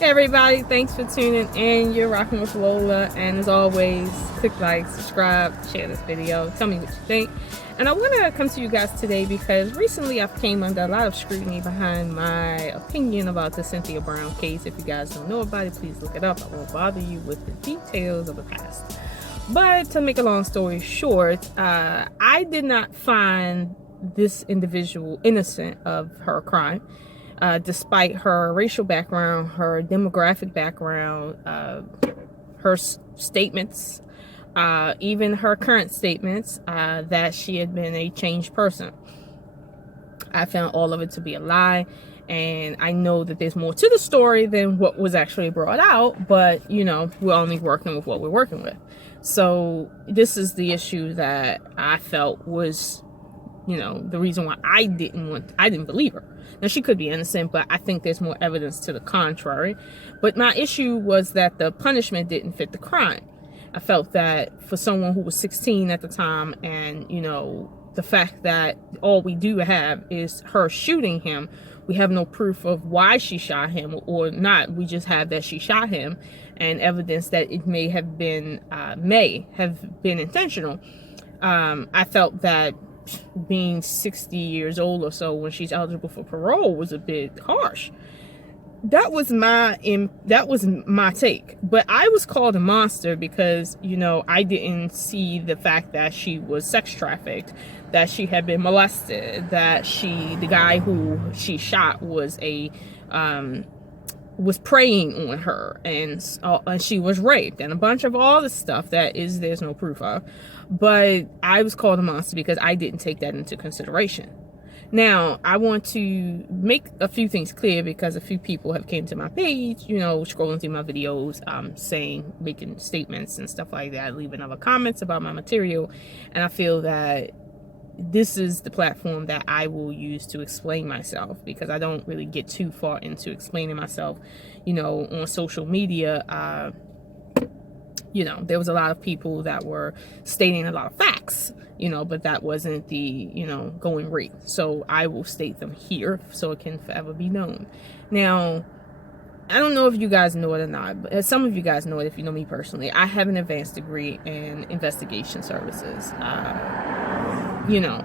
Hey everybody, thanks for tuning in. You're rocking with Lola, and as always, click like, subscribe, share this video, tell me what you think. And I want to come to you guys today because recently I've came under a lot of scrutiny behind my opinion about the Cyntoia Brown case. If you guys don't know about it, please look it up. I won't bother you with the details of the past. But to make a long story short, I did not find this individual innocent of her crime. Despite her racial background, her demographic background, her statements, even her current statements that she had been a changed person. I found all of it to be a lie, and I know that there's more to the story than what was actually brought out, but you know, we're only working with what we're working with. So this is the issue that I felt was, you know, the reason why I didn't believe her. Now, she could be innocent, but I think there's more evidence to the contrary. But my issue was that the punishment didn't fit the crime. I felt that for someone who was 16 at the time, and, you know, the fact that all we do have is her shooting him, we have no proof of why she shot him or not. We just have that she shot him and evidence that it may have been intentional. I felt that being 60 years old or so when she's eligible for parole was a bit harsh. That was my take. But I was called a monster because, you know, I didn't see the fact that she was sex trafficked, that she had been molested, that the guy who she shot was preying on her, and she was raped, and a bunch of all the stuff there's no proof of. But I was called a monster because I didn't take that into consideration. Now, I want to make a few things clear because a few people have came to my page, you know, scrolling through my videos, making statements and stuff like that, leaving other comments about my material. And I feel that this is the platform that I will use to explain myself, because I don't really get too far into explaining myself, you know, on social media. You know, there was a lot of people that were stating a lot of facts, you know, but that wasn't the, you know, going rate. So I will state them here so it can forever be known. Now, I don't know if you guys know it or not, but some of you guys know it if you know me personally. I have an advanced degree in investigation services. You know,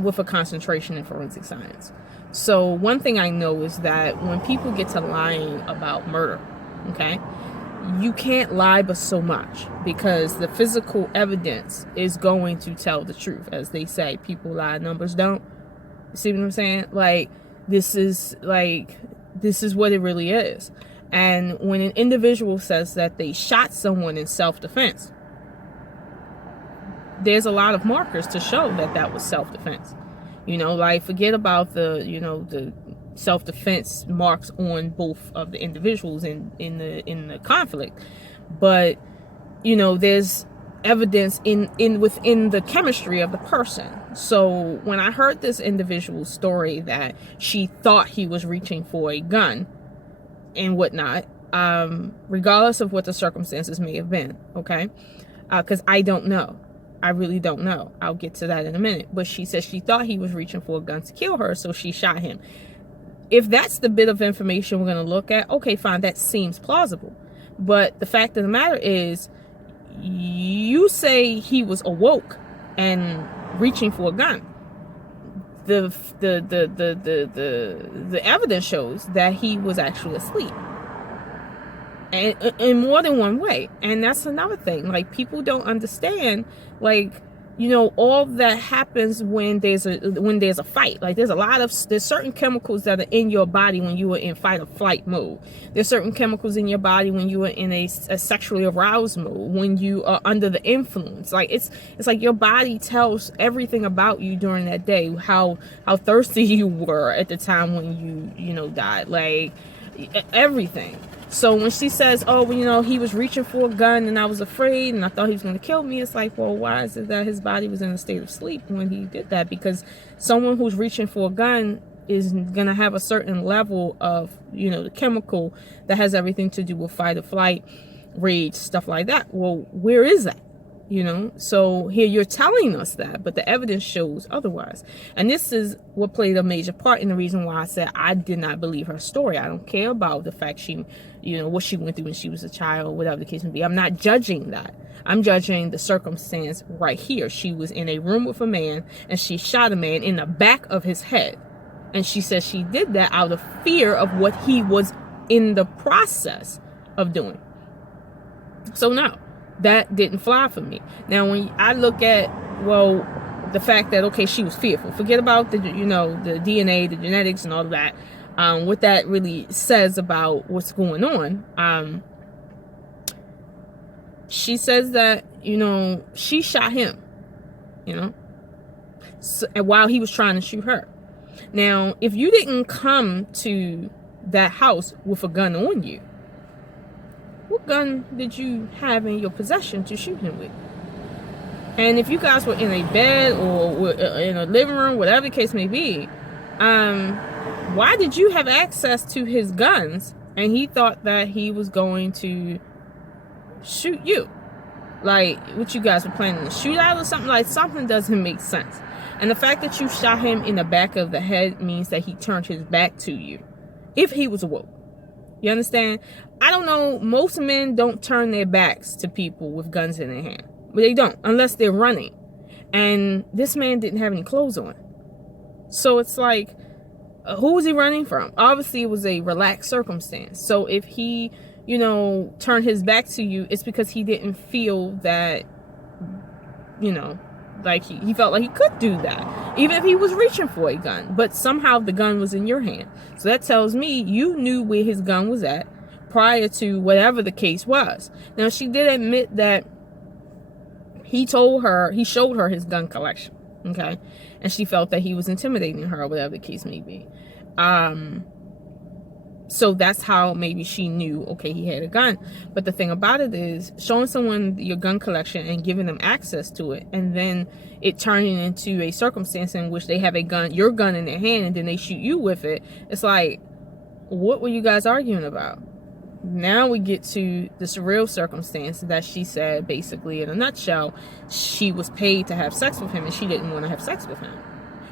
with a concentration in forensic science. So one thing I know is that when people get to lying about murder, okay, you can't lie but so much, because the physical evidence is going to tell the truth. As they say, people lie, numbers don't. You see what I'm saying? Like, this is what it really is. And when an individual says that they shot someone in self-defense, there's a lot of markers to show that that was self-defense. You know, like, forget about the, you know, the self-defense marks on both of the individuals in the conflict, but you know, there's evidence within the chemistry of the person. So when I heard this individual's story that she thought he was reaching for a gun and whatnot, regardless of what the circumstances may have been, okay, because I don't know. I really don't know. I'll get to that in a minute. But she says she thought he was reaching for a gun to kill her, so she shot him. If that's the bit of information we're going to look at, okay, fine, that seems plausible. But the fact of the matter is, you say he was awoke and reaching for a gun. The evidence shows that he was actually asleep. And in more than one way. And that's another thing. Like, people don't understand, like, you know, all that happens when there's a fight. Like, there's certain chemicals that are in your body when you are in fight or flight mode. There's certain chemicals in your body when you are in a sexually aroused mode, when you are under the influence. Like, it's like your body tells everything about you during that day, how thirsty you were at the time when you know, died, like everything. So when she says, oh, well, you know, he was reaching for a gun and I was afraid and I thought he was going to kill me, it's like, well, why is it that his body was in a state of sleep when he did that? Because someone who's reaching for a gun is going to have a certain level of, you know, the chemical that has everything to do with fight or flight, rage, stuff like that. Well, where is that? So here you're telling us that, but the evidence shows otherwise. And this is what played a major part in the reason why I said I did not believe her story. I don't care about the fact what she went through when she was a child, whatever the case may be. I'm not judging that. I'm judging the circumstance right here. She was in a room with a man and she shot a man in the back of his head. And she says she did that out of fear of what he was in the process of doing. So no, that didn't fly for me. Now, when I look at, the fact that, okay, she was fearful. Forget about the DNA, the genetics and all of that. What that really says about what's going on. She says that, she shot him, while he was trying to shoot her. Now, if you didn't come to that house with a gun on you, what gun did you have in your possession to shoot him with? And if you guys were in a bed or in a living room, whatever the case may be, why did you have access to his guns and he thought that he was going to shoot you? Like, what, you guys were planning a shootout or something? Like, something doesn't make sense. And the fact that you shot him in the back of the head means that he turned his back to you, if he was awoke. You understand? I don't know. Most men don't turn their backs to people with guns in their hand. But they don't, unless they're running. And this man didn't have any clothes on. So it's like, who was he running from? Obviously, it was a relaxed circumstance. So if he, turned his back to you, it's because he didn't feel that, like he felt like he could do that, even if he was reaching for a gun. But somehow the gun was in your hand. So that tells me you knew where his gun was at prior to whatever the case was. Now, she did admit that he showed her his gun collection, okay? And she felt that he was intimidating her or whatever the case may be. So that's how maybe she knew, okay, he had a gun. But the thing about it is, showing someone your gun collection and giving them access to it, and then it turning into a circumstance in which they have your gun in their hand, and then they shoot you with it. It's like, what were you guys arguing about? Now we get to this real circumstance that she said, basically, in a nutshell, she was paid to have sex with him and she didn't want to have sex with him.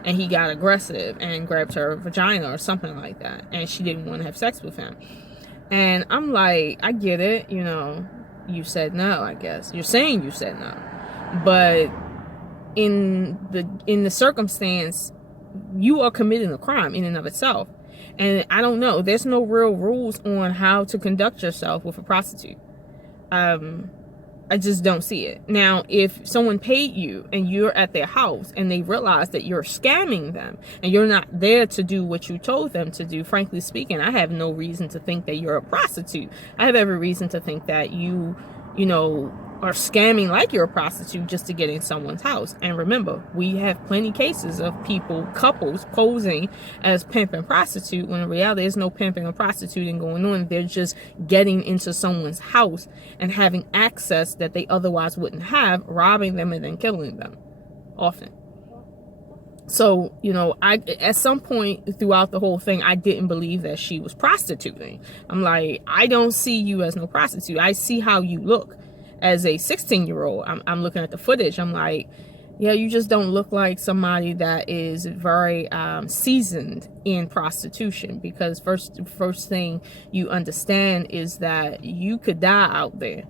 And he got aggressive and grabbed her vagina or something like that. And she didn't want to have sex with him. And I'm like, I get it. You said no, I guess. You're saying you said no. But in the circumstance, you are committing a crime in and of itself. And I don't know. There's no real rules on how to conduct yourself with a prostitute. I just don't see it. Now, if someone paid you and you're at their house and they realize that you're scamming them and you're not there to do what you told them to do, frankly speaking, I have no reason to think that you're a prostitute. I have every reason to think that you are scamming like you're a prostitute just to get in someone's house. And remember, we have plenty cases of couples posing as pimp and prostitute, when in reality there's no pimping or prostituting going on. They're just getting into someone's house and having access that they otherwise wouldn't have, robbing them and then killing them often. So, I at some point throughout the whole thing, I didn't believe that she was prostituting. I'm like, I don't see you as no prostitute. I see how you look as a 16-year-old. I'm looking at the footage. I'm like, yeah, you just don't look like somebody that is very seasoned in prostitution. Because first thing you understand is that you could die out there.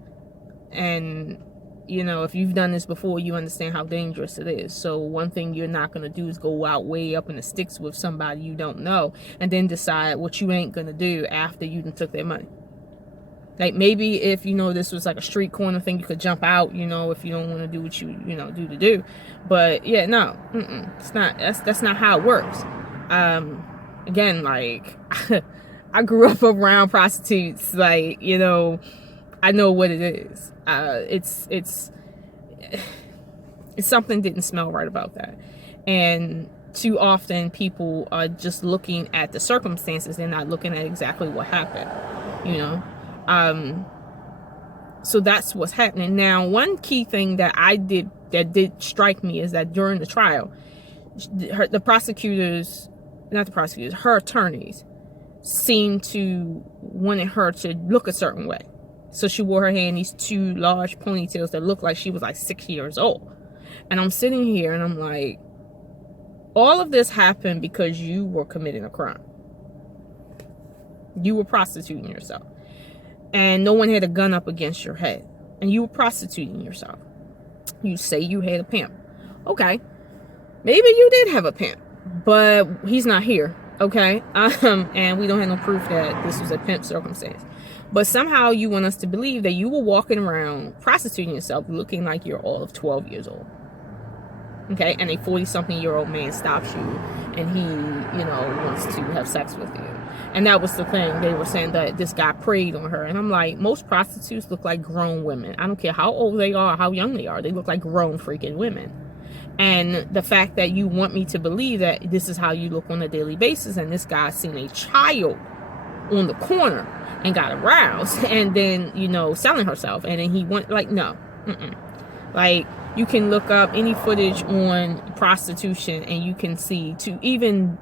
And if you've done this before, you understand how dangerous it is. So one thing you're not going to do is go out way up in the sticks with somebody you don't know and then decide what you ain't going to do after you done took their money. Like, maybe if, this was like a street corner thing, you could jump out, if you don't want to do what you, do to do. But yeah, no, it's not, that's not how it works. Again, like, I grew up around prostitutes, like, I know what it is. It's something didn't smell right about that. And too often people are just looking at the circumstances. They're not looking at exactly what happened, So that's what's happening. Now, one key thing that did strike me is that during the trial, her attorneys seemed to wanted her to look a certain way. So she wore her hair in these 2 large ponytails that looked like she was like 6 years old. And I'm sitting here and I'm like, all of this happened because you were committing a crime. You were prostituting yourself. And no one had a gun up against your head. And you were prostituting yourself. You say you had a pimp. Okay. Maybe you did have a pimp. But he's not here. Okay? And we don't have no proof that this was a pimp circumstance. But somehow you want us to believe that you were walking around prostituting yourself looking like you're all of 12 years old. Okay? And a 40-something-year-old man stops you and he, wants to have sex with you. And that was the thing. They were saying that this guy preyed on her. And I'm like, most prostitutes look like grown women. I don't care how old they are or how young they are. They look like grown freaking women. And the fact that you want me to believe that this is how you look on a daily basis, and this guy seen a child on the corner and got aroused and then, selling herself. And then he went like, no. Like, you can look up any footage on prostitution and you can see to even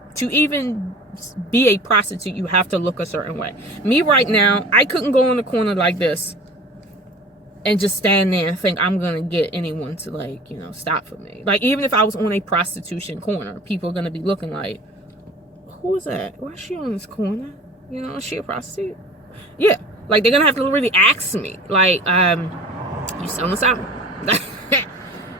be a prostitute, you have to look a certain way. Me right now, I couldn't go in the corner like this and just stand there and think I'm going to get anyone to stop for me. Like, even if I was on a prostitution corner, people are going to be looking like, who is that? Why is she on this corner? Is she a prostitute? Yeah. Like, they're going to have to really ask me, like, you selling something?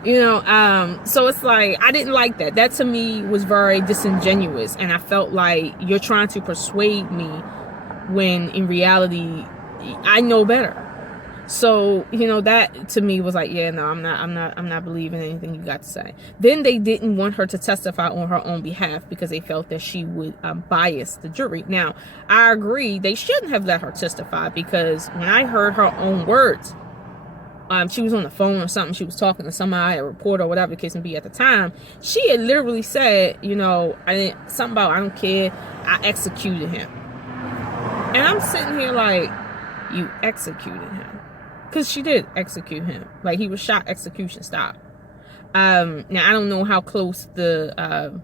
So it's like, I didn't like that. That to me was very disingenuous. And I felt like you're trying to persuade me when in reality, I know better. So, that to me was like, yeah, no, I'm not believing anything you got to say. Then they didn't want her to testify on her own behalf because they felt that she would bias the jury. Now, I agree. They shouldn't have let her testify because when I heard her own words, she was on the phone or something. She was talking to somebody, a reporter or whatever the case may be at the time. She had literally said, something about, I don't care. I executed him. And I'm sitting here like, you executed him. Because she did execute him. Like, he was shot execution style. Now, I don't know how close the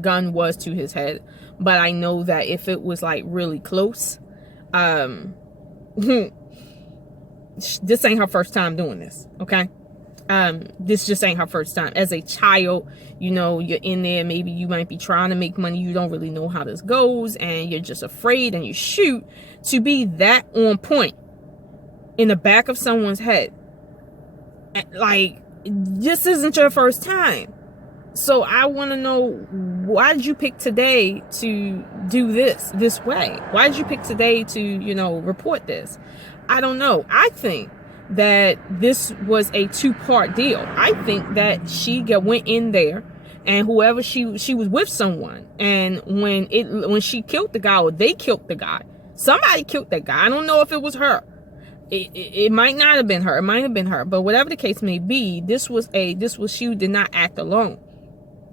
gun was to his head. But I know that if it was, like, really close, this ain't her first time doing this, okay? This just ain't her first time. As a child, you're in there, maybe you might be trying to make money, you don't really know how this goes, and you're just afraid, and you shoot. To be that on point in the back of someone's head, like, this isn't your first time. So I want to know, why did you pick today to do this way? Why did you pick today to, report this? I don't know. I think that this was a 2-part deal. I think that she went in there and whoever she was with someone. And when she killed the guy, or they killed the guy, somebody killed that guy. I don't know if it was her. It might not have been her. It might have been her. But whatever the case may be, she did not act alone.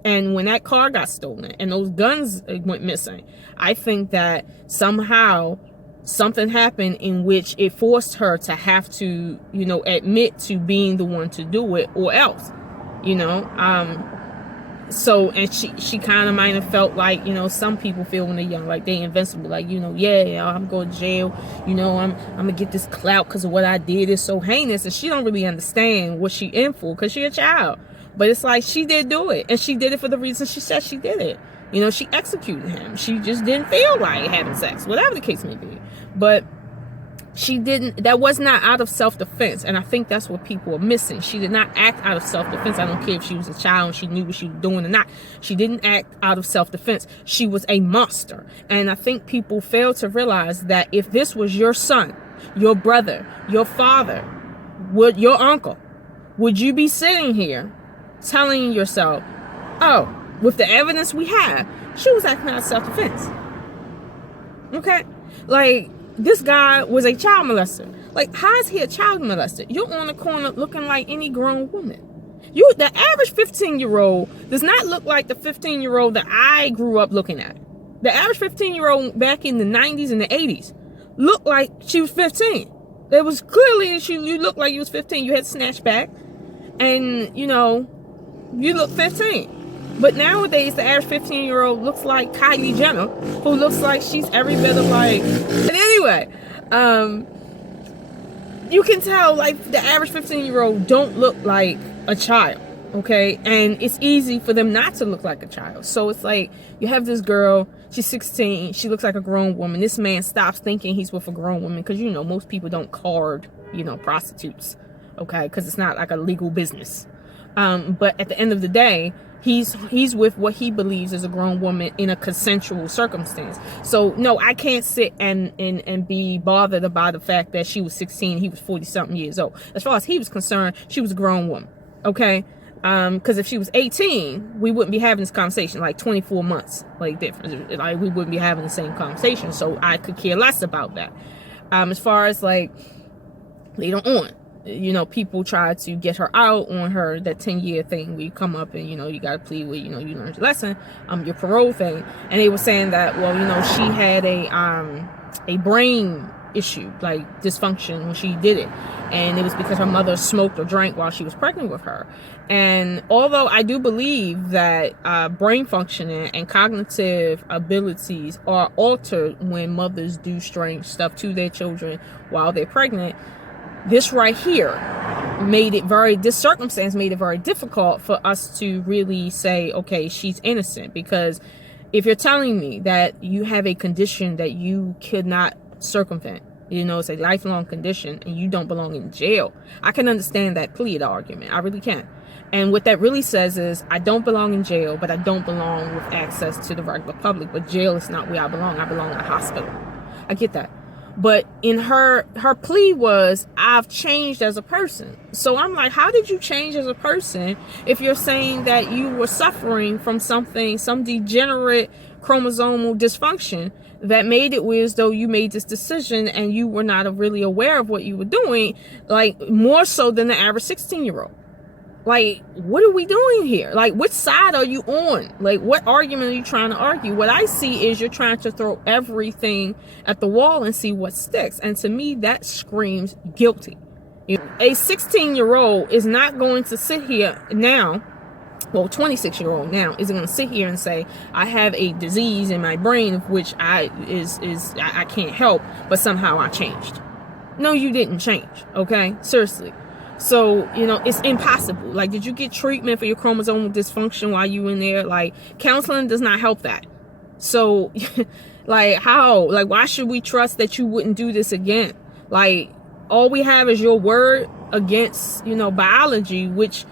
And when that car got stolen and those guns went missing, I think that somehow something happened in which it forced her to have to, admit to being the one to do it, or else, so, and she kind of might have felt like, some people feel when they're young, like they invincible, like, I'm going to jail, I'm gonna get this clout because of what I did is so heinous, and she don't really understand what she in for because she a child. But it's like, she did do it, and she did it for the reason she said she did it. She executed him. She just didn't feel like having sex, whatever the case may be. But that was not out of self-defense. And I think that's what people are missing. She did not act out of self-defense. I don't care if she was a child and she knew what she was doing or not. She didn't act out of self-defense. She was a monster. And I think people fail to realize that if this was your son, your brother, your father, your uncle, would you be sitting here telling yourself, oh, with the evidence we have, she was acting out of self-defense? Okay? Like, this guy was a child molester. Like, how is he a child molester? You're on the corner looking like any grown woman. The average 15-year-old does not look like the 15-year-old that I grew up looking at. The average 15-year-old back in the 90s and the 80s looked like she was 15. It was clearly, you looked like you was 15. You had snatched back. And, you look 15. But nowadays, the average 15-year-old looks like Kylie Jenner, who looks like she's every bit of like... But anyway, You can tell, like, the average 15-year-old don't look like a child, okay? And it's easy for them not to look like a child. So it's like, you have this girl, she's 16, she looks like a grown woman. This man stops thinking he's with a grown woman because, you know, most people don't card, you know, prostitutes, okay? Because it's not like a legal business. But at the end of the day, he's with what he believes is a grown woman in a consensual circumstance. So no, I can't sit and be bothered about the fact that she was 16, he was 40 something years old. As far as he was concerned, she was a grown woman, okay? Because if she was 18, we wouldn't be having this conversation. Like 24 months, like difference, like we wouldn't be having the same conversation. So I could care less about that. As far as like later on, you know, people try to get her out on her, that 10-year thing where you come up and, you know, you got to plead with, you know, you learned your lesson, your parole thing. And they were saying that, well, you know, she had a brain issue, like dysfunction when she did it. And it was because her mother smoked or drank while she was pregnant with her. And although I do believe that brain functioning and cognitive abilities are altered when mothers do strange stuff to their children while they're pregnant, this right here this circumstance made it very difficult for us to really say, okay, she's innocent. Because if you're telling me that you have a condition that you could not circumvent, you know, it's a lifelong condition and you don't belong in jail, I can understand that plea argument. I really can. And what that really says is, I don't belong in jail, but I don't belong with access to the regular public. But jail is not where I belong. I belong in a hospital. I get that. But in her plea was, I've changed as a person. So I'm like, how did you change as a person if you're saying that you were suffering from something, some degenerate chromosomal dysfunction that made it weird, as though you made this decision and you were not really aware of what you were doing, like more so than the average 16-year-old. Like, what are we doing here? Like, which side are you on? Like, what argument are you trying to argue? What I see is you're trying to throw everything at the wall and see what sticks. And to me, that screams guilty. A 16-year-old is not going to sit here now, well, 26-year-old now is going to sit here and say, I have a disease in my brain of which I can't help, but somehow I changed. No, you didn't change, okay? Seriously. So, you know, it's impossible. Like, did you get treatment for your chromosomal dysfunction while you were in there? Like, counseling does not help that. So, like, how? Like, why should we trust that you wouldn't do this again? Like, all we have is your word against, you know, biology, which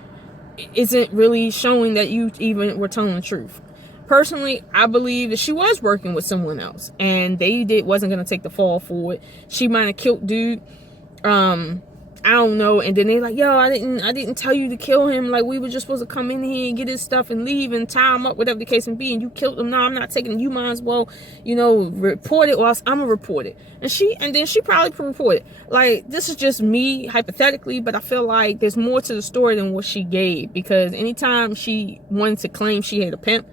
isn't really showing that you even were telling the truth. Personally, I believe that she was working with someone else, and wasn't going to take the fall for it. She might have killed dude. I don't know. And then they're like, yo, I didn't tell you to kill him. Like, we were just supposed to come in here and get his stuff and leave and tie him up, whatever the case may be. And you killed him. No, I'm not taking it. You might as well, you know, report it, or else I'm gonna report it. And then she probably reported. Like, this is just me hypothetically, but I feel like there's more to the story than what she gave. Because anytime she wanted to claim she had a pimp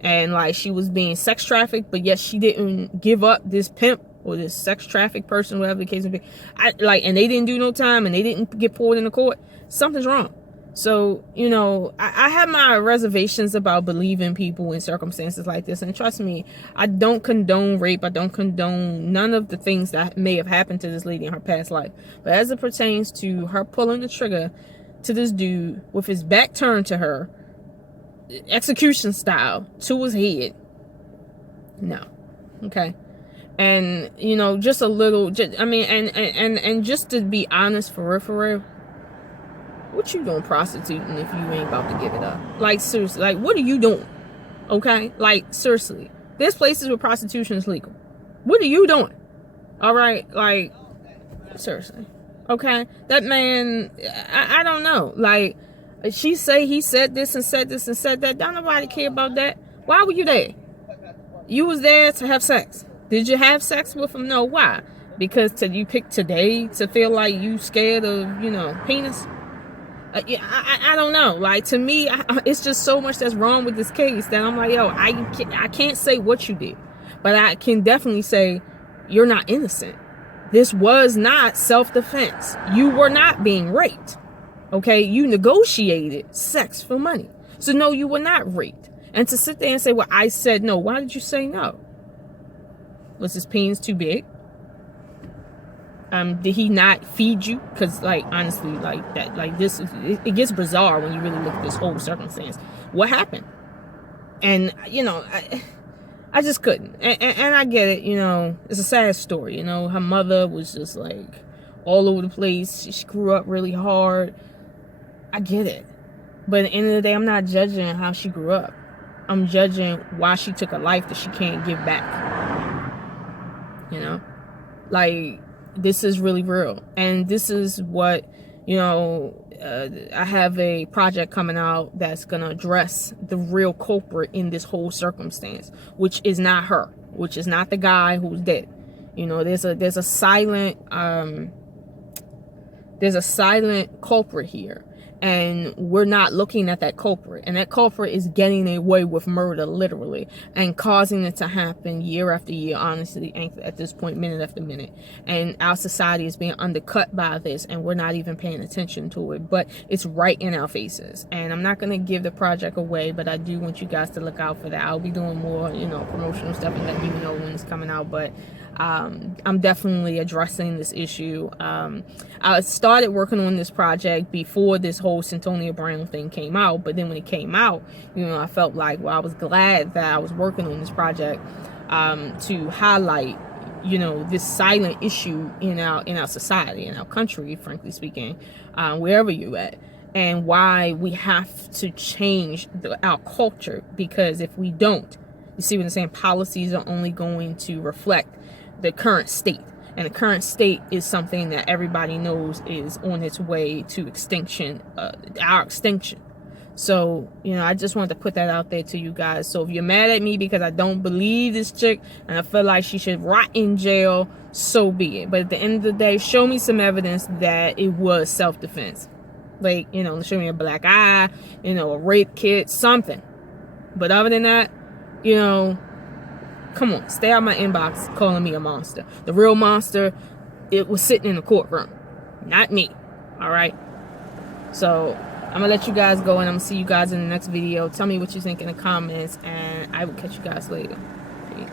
and like she was being sex trafficked, but yet she didn't give up this pimp or this sex trafficked person, whatever the case may be, and they didn't do no time and they didn't get pulled into court, something's wrong. So, you know, I have my reservations about believing people in circumstances like this. And trust me, I don't condone rape. I don't condone none of the things that may have happened to this lady in her past life. But as it pertains to her pulling the trigger to this dude with his back turned to her, execution style, to his head, no. Okay. And, you know, just a little, and just to be honest, for real, what you doing prostituting if you ain't about to give it up? Like, seriously, like, what are you doing? Okay? Like, seriously. There's places where prostitution is legal. What are you doing? All right? Like, seriously. Okay? That man, I don't know. Like, he said this and said this and said that. Don't nobody care about that. Why were you there? You was there to have sex. Did you have sex with him? No. Why? Because you picked today to feel like you scared of, you know, penis? I don't know. Like, to me, it's just so much that's wrong with this case that I'm like, yo, I can't say what you did, but I can definitely say you're not innocent. This was not self-defense. You were not being raped. Okay? You negotiated sex for money. So no, you were not raped. And to sit there and say, well, I said no. Why did you say no? Was his penis too big? Did he not feed you? Because, like, honestly, like that, like this, it gets bizarre when you really look at this whole circumstance. What happened? And I just couldn't. And I get it. It's a sad story. Her mother was just like all over the place. She grew up really hard. I get it. But at the end of the day, I'm not judging how she grew up. I'm judging why she took a life that she can't give back. Like, this is really real. And this is what, I have a project coming out that's going to address the real culprit in this whole circumstance, which is not her, which is not the guy who's dead. There's a silent culprit here. And we're not looking at that culprit. And that culprit is getting away with murder, literally, and causing it to happen year after year, honestly, at this point, minute after minute. And our society is being undercut by this, and we're not even paying attention to it. But it's right in our faces. And I'm not going to give the project away, but I do want you guys to look out for that. I'll be doing more, promotional stuff and letting you know when it's coming out. But I'm definitely addressing this issue. I started working on this project before this whole Cyntoia Brown thing came out, but then when it came out, I felt like, well, I was glad that I was working on this project to highlight, this silent issue in our society, in our country, frankly speaking, wherever you're at, and why we have to change our culture, because if we don't, you see what I'm saying, policies are only going to reflect the current state. And the current state is something that everybody knows is on its way to extinction, our extinction. So, I just wanted to put that out there to you guys. So if you're mad at me because I don't believe this chick and I feel like she should rot in jail, so be it. But at the end of the day, show me some evidence that it was self-defense. Like, show me a black eye, a rape kit, something. But other than that, come on, stay out my inbox calling me a monster. The real monster, it was sitting in the courtroom, not me. All right. So I'm gonna let you guys go, and I'm gonna see you guys in the next video. Tell me what you think in the comments, and I will catch you guys later. Peace.